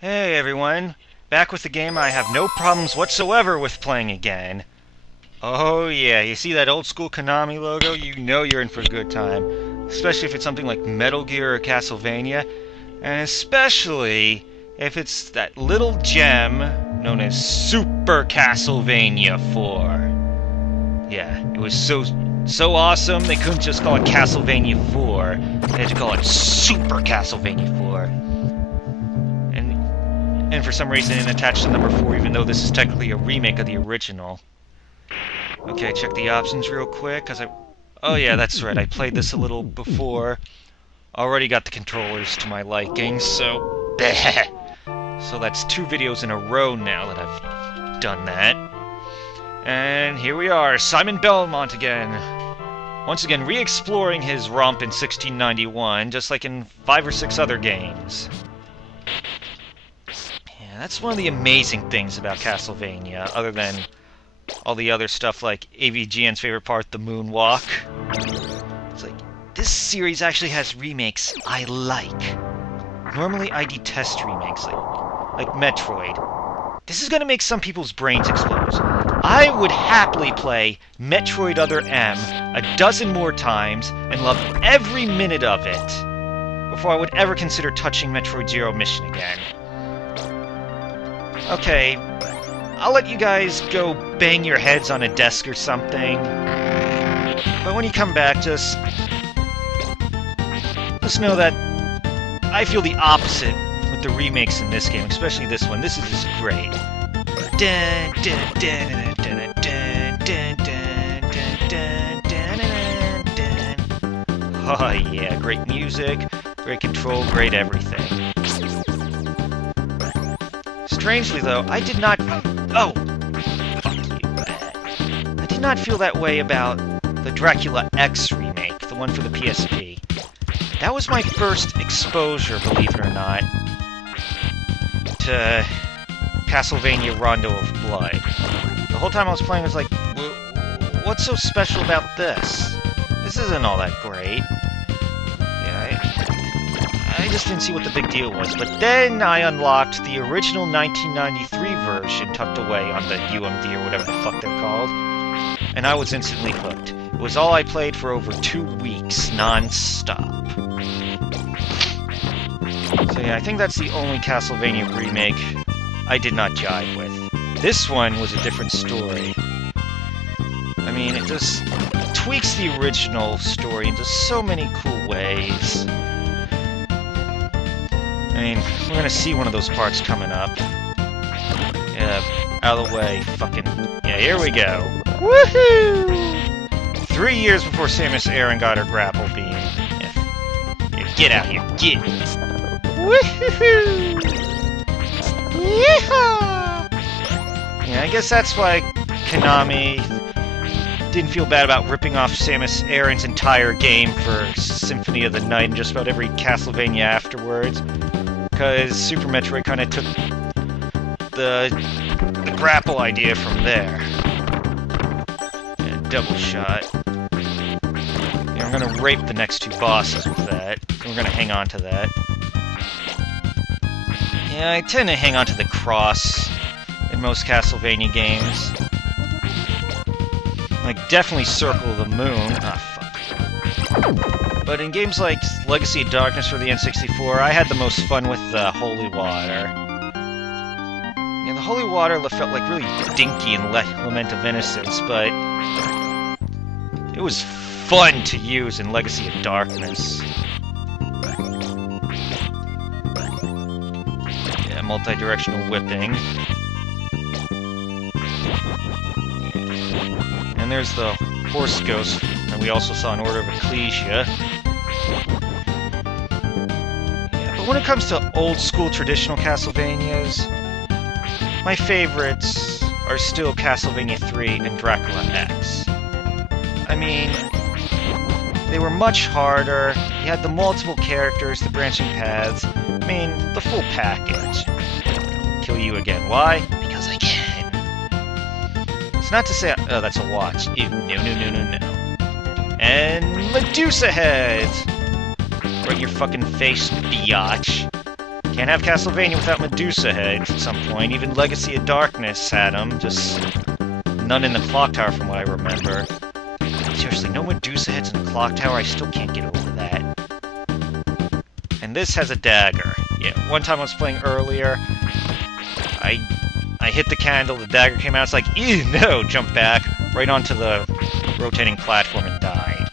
Hey everyone, back with the game I have no problems whatsoever with playing again. Oh yeah, you see that old school Konami logo? You know you're in for a good time. Especially if it's something like Metal Gear or Castlevania. And especially if it's that little gem known as Super Castlevania IV. Yeah, it was so awesome they couldn't just call it Castlevania IV. They had to call it Super Castlevania IV. And for some reason it attached to number 4, even though this is technically a remake of the original. Okay, check the options real quick, oh yeah, that's right, I played this a little before. Already got the controllers to my liking, so... bleh. So that's 2 videos in a row now that I've done that. And here we are, Simon Belmont again. Once again, re-exploring his romp in 1691, just like in 5 or 6 other games. That's one of the amazing things about Castlevania, other than all the other stuff like AVGN's favorite part, the Moonwalk. It's like, this series actually has remakes I like. Normally I detest remakes, like Metroid. This is gonna make some people's brains explode. I would happily play Metroid Other M a dozen more times and love every minute of it before I would ever consider touching Metroid Zero Mission again. Okay, I'll let you guys go bang your heads on a desk or something. But when you come back, just know that I feel the opposite with the remakes in this game, especially this one. This is just great. Oh yeah, great music, great control, great everything. Strangely, though, I did not... Oh! Fuck you. I did not feel that way about the Dracula X remake, the one for the PSP. That was my first exposure, believe it or not, to Castlevania Rondo of Blood. The whole time I was playing, I was like, what's so special about this? This isn't all that great. I just didn't see what the big deal was, but then I unlocked the original 1993 version tucked away on the UMD or whatever the fuck they're called, and I was instantly hooked. It was all I played for over 2 weeks, non-stop. So yeah, I think that's the only Castlevania remake I did not jive with. This one was a different story. I mean, it just tweaks the original story into so many cool ways. I mean, we're gonna see one of those parts coming up. Yeah, out of the way, fucking... Yeah, here we go. Woohoo! 3 years before Samus Aran got her grapple beam. Yeah, get out here, get! Woohoo! Yeehaw! Yeah, I guess that's why Konami didn't feel bad about ripping off Samus Aran's entire game for Symphony of the Night and just about every Castlevania afterwards. Because Super Metroid kind of took the grapple idea from there. And double shot. Yeah, I'm gonna rape the next 2 bosses with that. We're gonna hang on to that. Yeah, I tend to hang on to the cross in most Castlevania games. Like, definitely Circle of the Moon. Ah, fuck. But in games like Legacy of Darkness for the N64, I had the most fun with the Holy Water. Yeah, the Holy Water felt like really dinky in Lament of Innocence, but it was fun to use in Legacy of Darkness. Yeah, multi-directional whipping. And there's the Horse Ghost, and we also saw an Order of Ecclesia. Yeah, but when it comes to old-school traditional Castlevanias, my favorites are still Castlevania III and Dracula X. I mean, they were much harder, you had the multiple characters, the branching paths, I mean, the full package. Kill you again. Why? Because I can. It's not to say... Oh, that's a watch. Ew, no. And Medusa heads! Right in your fucking face, biatch. Can't have Castlevania without Medusa heads at some point. Even Legacy of Darkness had them, just none in the clock tower from what I remember. Seriously, no Medusa heads in the clock tower? I still can't get over that. And this has a dagger. Yeah, one time I was playing earlier, I hit the candle, the dagger came out, it's like, ew, no! Jumped back, right onto the rotating platform and died.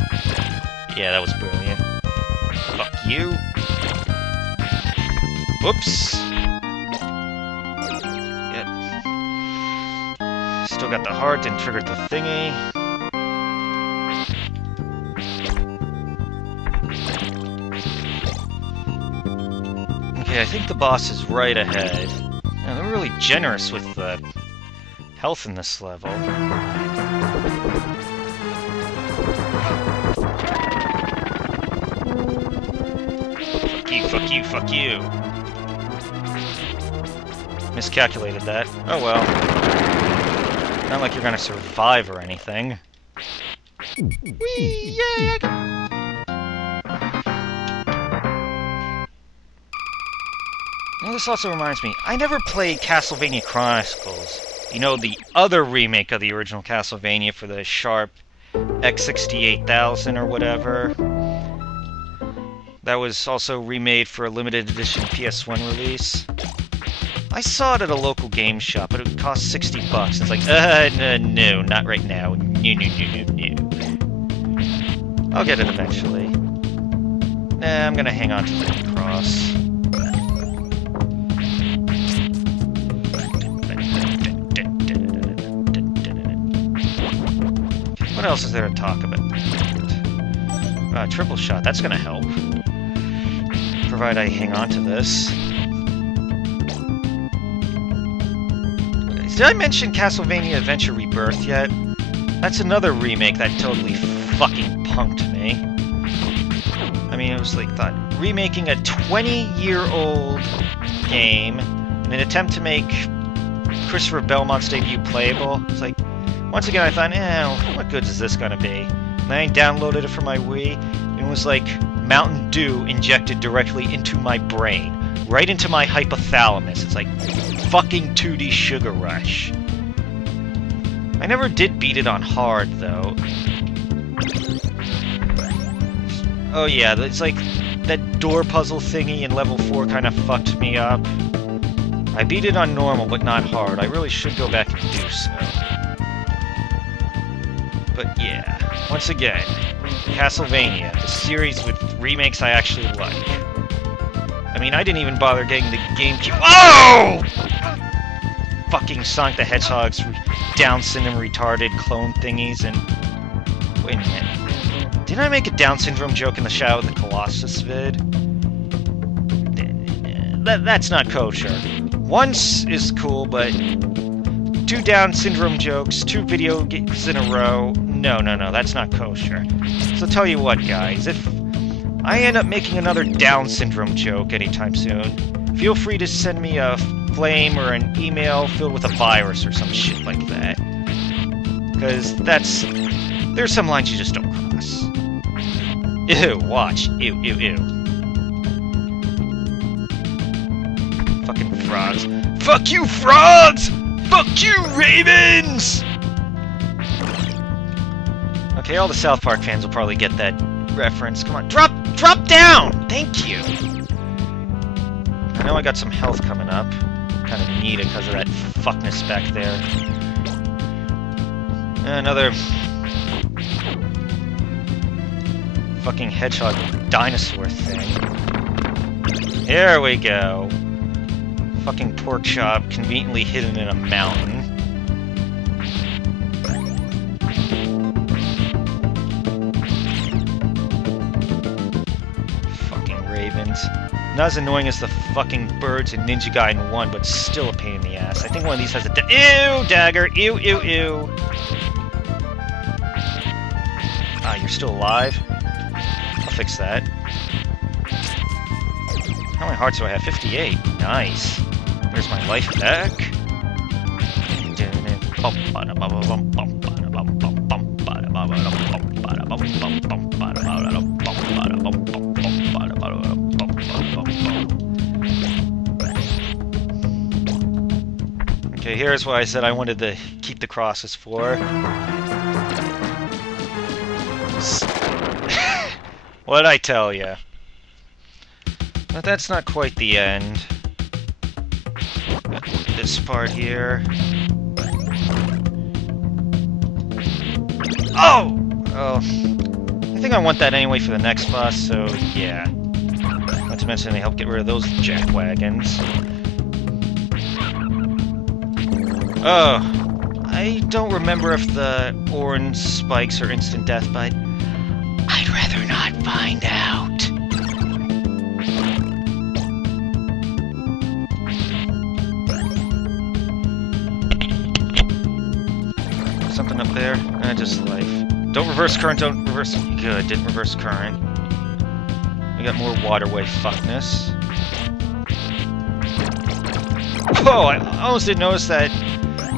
Yeah, that was brilliant. Fuck you. Whoops. Yep. Still got the heart and triggered the thingy. Okay, I think the boss is right ahead. Yeah, they're really generous with the health in this level. Fuck you, fuck you, fuck you. Miscalculated that. Oh well. Not like you're gonna survive or anything. Whee! Yeah! Well, this also reminds me, I never played Castlevania Chronicles. You know, the other remake of the original Castlevania for the Sharp X68000 or whatever. That was also remade for a limited edition PS1 release. I saw it at a local game shop, but it would cost $60. It's like, no, not right now. No. I'll get it eventually. Nah, I'm gonna hang on to the cross. What else is there to talk about? Triple shot, that's gonna help. Provided I hang on to this. Did I mention Castlevania Adventure Rebirth yet? That's another remake that totally fucking punked me. I mean, it was like that. Remaking a 20-year-old game in an attempt to make Christopher Belmont's debut playable. It's like, once again I thought, what good is this gonna be? And I downloaded it for my Wii, and it was like Mountain Dew injected directly into my brain. Right into my hypothalamus. It's like fucking 2D Sugar Rush. I never did beat it on hard, though. Oh yeah, it's like that door puzzle thingy in level 4 kind of fucked me up. I beat it on normal, but not hard. I really should go back and do so. But yeah, once again, Castlevania, the series with remakes I actually like. I mean, I didn't even bother getting the GameCube. Oh! Fucking Sonic the Hedgehog's Down syndrome retarded clone thingies and... Wait a minute. Didn't I make a Down syndrome joke in the Shadow of the Colossus vid? That's not kosher. Once is cool, but 2 Down syndrome jokes, 2 video games in a row, no, that's not kosher. So tell you what, guys, if I end up making another Down syndrome joke anytime soon, feel free to send me a flame or an email filled with a virus or some shit like that. Because there's some lines you just don't cross. Ew, watch. Ew. Fucking frogs. Fuck you, frogs! Fuck you, ravens! Okay, all the South Park fans will probably get that reference. Come on, drop down! Thank you! I know I got some health coming up. Kind of need it because of that fuckness back there. Another... fucking hedgehog dinosaur thing. Here we go. Fucking pork chop conveniently hidden in a mountain. Fucking ravens. Not as annoying as the fucking birds in Ninja Gaiden 1, but still a pain in the ass. I think one of these has a ew, dagger! Ew! Ah, you're still alive? I'll fix that. How many hearts do I have? 58. Nice. There's my life back. Okay, here's what I said I wanted to keep the crosses for. What'd I tell you? But that's not quite the end. This part here. Oh! Oh. I think I want that anyway for the next boss, so yeah. Not to mention they help get rid of those jackwagons. Oh. I don't remember if the orange spikes are instant death, but I'd rather not find out. Something up there? Just life. Don't reverse current, don't reverse... Good, didn't reverse current. We got more waterway fuckness. Whoa, I almost didn't notice that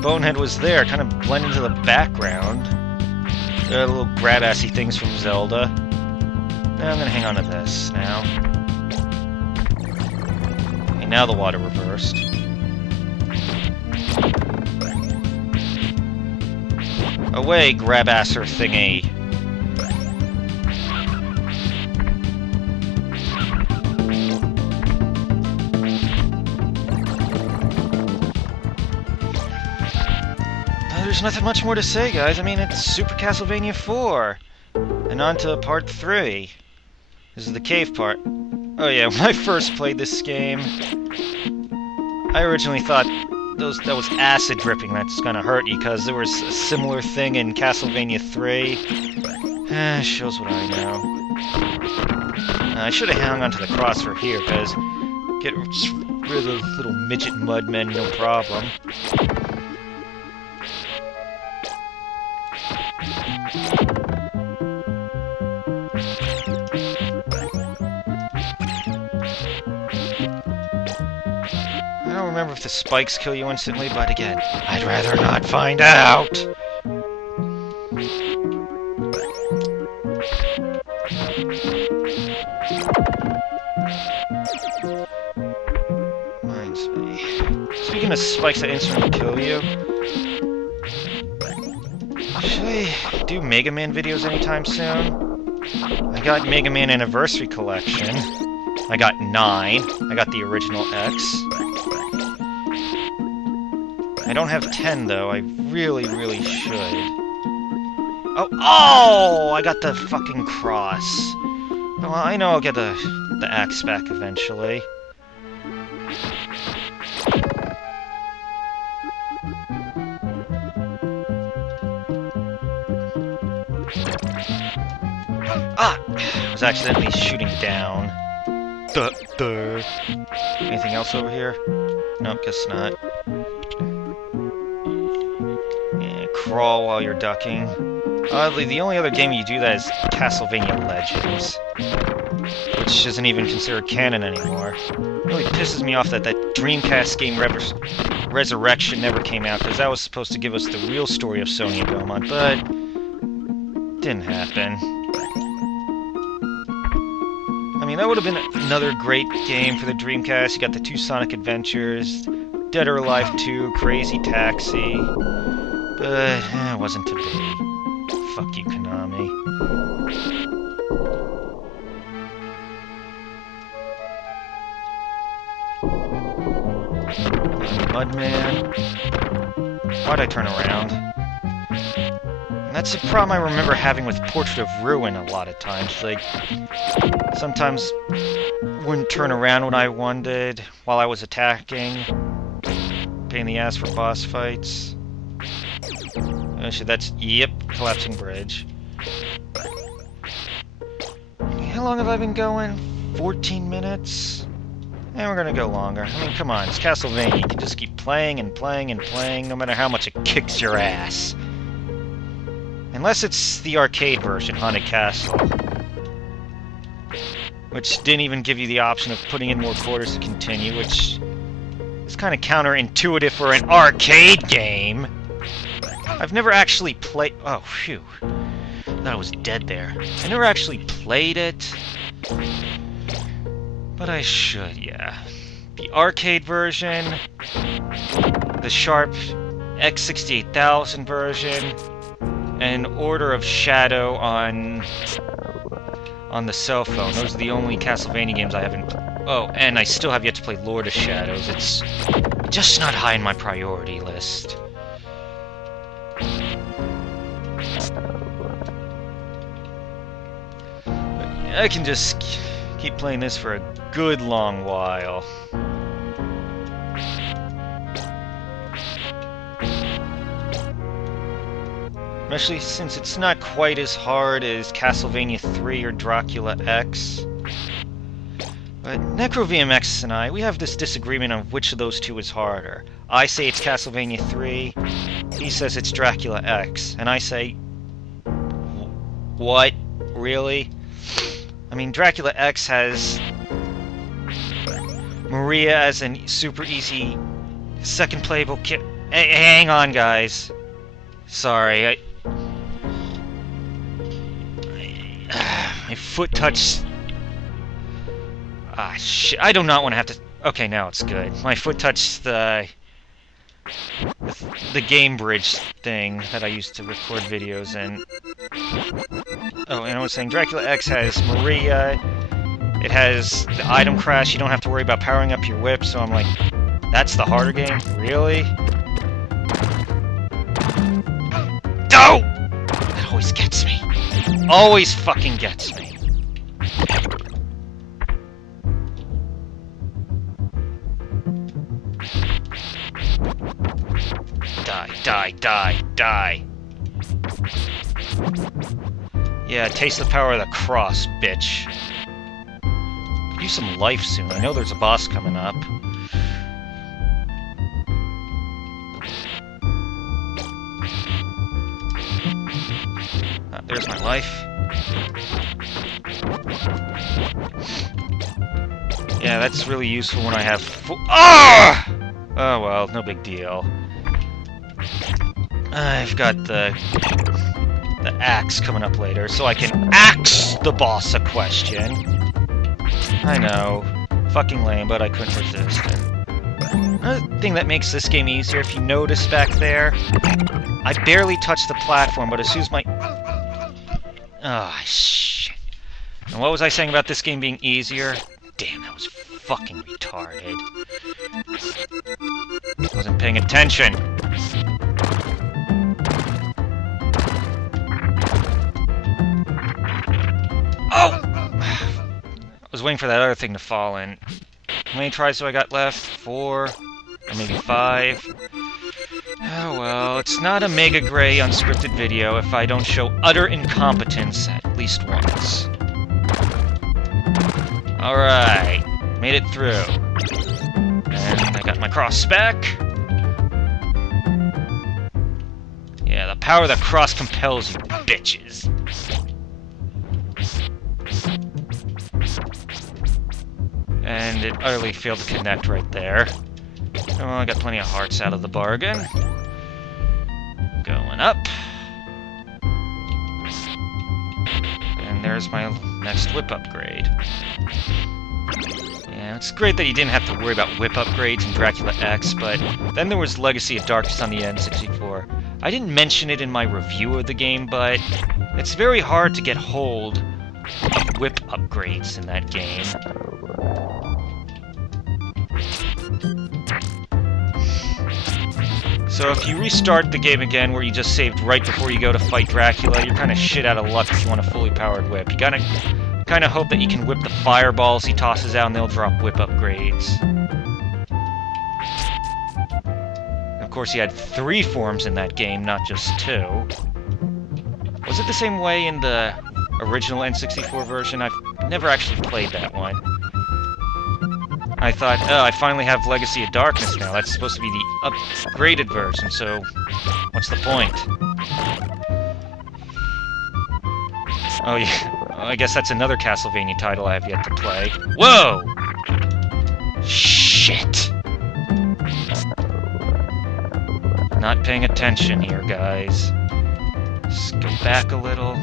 Bonehead was there, kind of blended into the background. Little grab-assy things from Zelda. Now I'm gonna hang on to this, now. Okay, now the water reversed. Away, grab-asser thingy! There's nothing much more to say, guys. I mean, it's Super Castlevania IV. And on to part 3. This is the cave part. Oh yeah, when I first played this game, I originally thought that was acid dripping that's gonna hurt you, because there was a similar thing in Castlevania 3. Shows what I know. I should have hung onto the cross for here, because get rid of those little midget mudmen, no problem. I don't remember if the spikes kill you instantly, but again, I'd rather not find out! Reminds me. Speaking of spikes that instantly kill you, should I do Mega Man videos anytime soon? I got Mega Man Anniversary Collection. I got 9. I got the original X. I don't have 10, though. I really, really should. Oh! I got the fucking cross. Well, I know I'll get the axe back eventually. Ah! I was accidentally shooting down. Duh. Anything else over here? Nope, guess not. Yeah, crawl while you're ducking. Oddly, the only other game you do that is Castlevania Legends, which isn't even considered canon anymore. It really pisses me off that that Dreamcast game Resurrection never came out, because that was supposed to give us the real story of Simon Belmont, but didn't happen. I mean, that would have been another great game for the Dreamcast. You got the 2 Sonic Adventures, Dead or Alive 2, Crazy Taxi, but it wasn't to be. Fuck you, Konami. Mudman. Why'd I turn around? And that's the problem I remember having with Portrait of Ruin a lot of times. Like, sometimes wouldn't turn around when I wanted while I was attacking. Pain in the ass for boss fights. Actually, that's... Yep, collapsing bridge. How long have I been going? 14 minutes? And we're gonna go longer. I mean, come on, it's Castlevania. You can just keep playing and playing and playing, no matter how much it kicks your ass. Unless it's the arcade version, Haunted Castle. Which didn't even give you the option of putting in more quarters to continue, which is kind of counterintuitive for an arcade game. I've never actually played... Oh, phew. I thought I was dead there. I never actually played it. But I should, yeah. The arcade version... the Sharp X68000 version, and Order of Shadow on the cell phone. Those are the only Castlevania games I haven't... Oh, and I still have yet to play Lord of Shadows. It's just not high in my priority list. I can just keep playing this for a good long while. Especially since it's not quite as hard as Castlevania III or Dracula X. But NecroVMX and I, we have this disagreement on which of those two is harder. I say it's Castlevania III, he says it's Dracula X, and I say... What? Really? I mean, Dracula X has Maria as a super easy second playable kit. Hey, hang on, guys. Sorry, my foot touched... Ah, shit. I do not want to have to... Okay, now it's good. My foot touched the game bridge thing that I used to record videos in. Oh, and I was saying Dracula X has Maria. It has the item crash. You don't have to worry about powering up your whip, so I'm like, that's the harder game? Really? No! That always gets me. Always fucking gets me. Die, die, die, die. Yeah, taste the power of the cross, bitch. Use some life soon. I know there's a boss coming up. There's my life. Yeah, that's really useful when I have Ah! Oh well, no big deal. I've got the axe coming up later, so I can axe the boss a question. I know, fucking lame, but I couldn't resist it. Another thing that makes this game easier, if you notice back there, I barely touched the platform, but as soon as my... Ah, shit. And what was I saying about this game being easier? Damn, that was fucking retarded. Wasn't paying attention. Oh! I was waiting for that other thing to fall in. How many tries do I got left? 4? Or maybe 5? Oh well, it's not a Mega Gray unscripted video if I don't show utter incompetence at least once. Alright, made it through. And I got my cross back. Yeah, the power of the cross compels you, bitches. And it utterly failed to connect right there. Oh, I got plenty of hearts out of the bargain. Going up. And there's my next whip upgrade. Yeah, it's great that you didn't have to worry about whip upgrades in Dracula X, but then there was Legacy of Darkness on the N64. I didn't mention it in my review of the game, but it's very hard to get hold of whip upgrades in that game. So if you restart the game again where you just saved right before you go to fight Dracula, you're kind of shit out of luck if you want a fully powered whip. You gotta kind of hope that you can whip the fireballs he tosses out and they'll drop whip upgrades. Of course, he had 3 forms in that game, not just 2. Was it the same way in the original N64 version? I've never actually played that one. I thought, oh, I finally have Legacy of Darkness now. That's supposed to be the upgraded version, so what's the point? Oh yeah, I guess that's another Castlevania title I have yet to play. Whoa! Shit! Not paying attention here, guys. Just go back a little.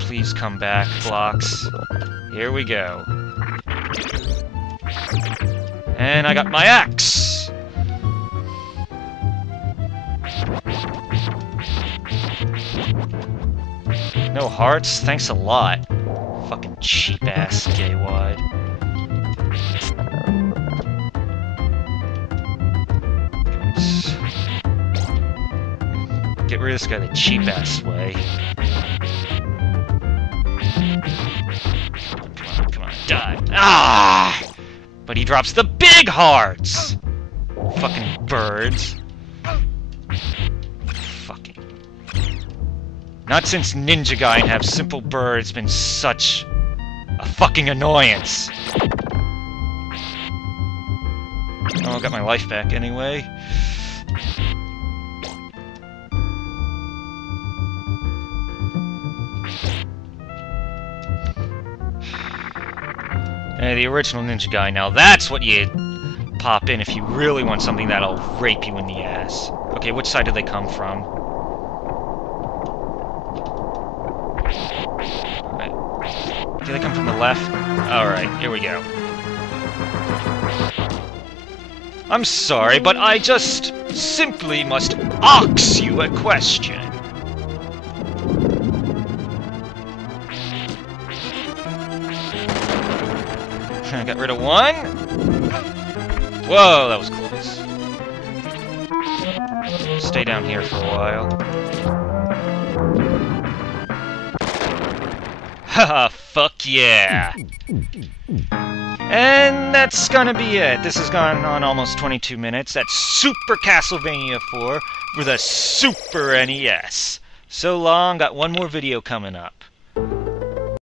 Please come back, blocks. Here we go. And I got my axe! No hearts? Thanks a lot. Fucking cheap-ass gay-wad. Get rid of this guy the cheap-ass way. Come on, die. Ah! But he drops the big hearts! Fucking birds. Fucking... Not since Ninja Gaiden have simple birds been such a fucking annoyance. Oh, I got my life back anyway. The original Ninja Gaiden. Now that's what you pop in if you really want something that'll rape you in the ass. Okay, which side do they come from? Right. Do they come from the left? Alright, here we go. I'm sorry, but I just simply must ask you a question. I got rid of one. Whoa, that was close. Stay down here for a while. Haha, fuck yeah. And that's gonna be it. This has gone on almost 22 minutes. That's Super Castlevania 4 for the Super NES. So long, got one more video coming up.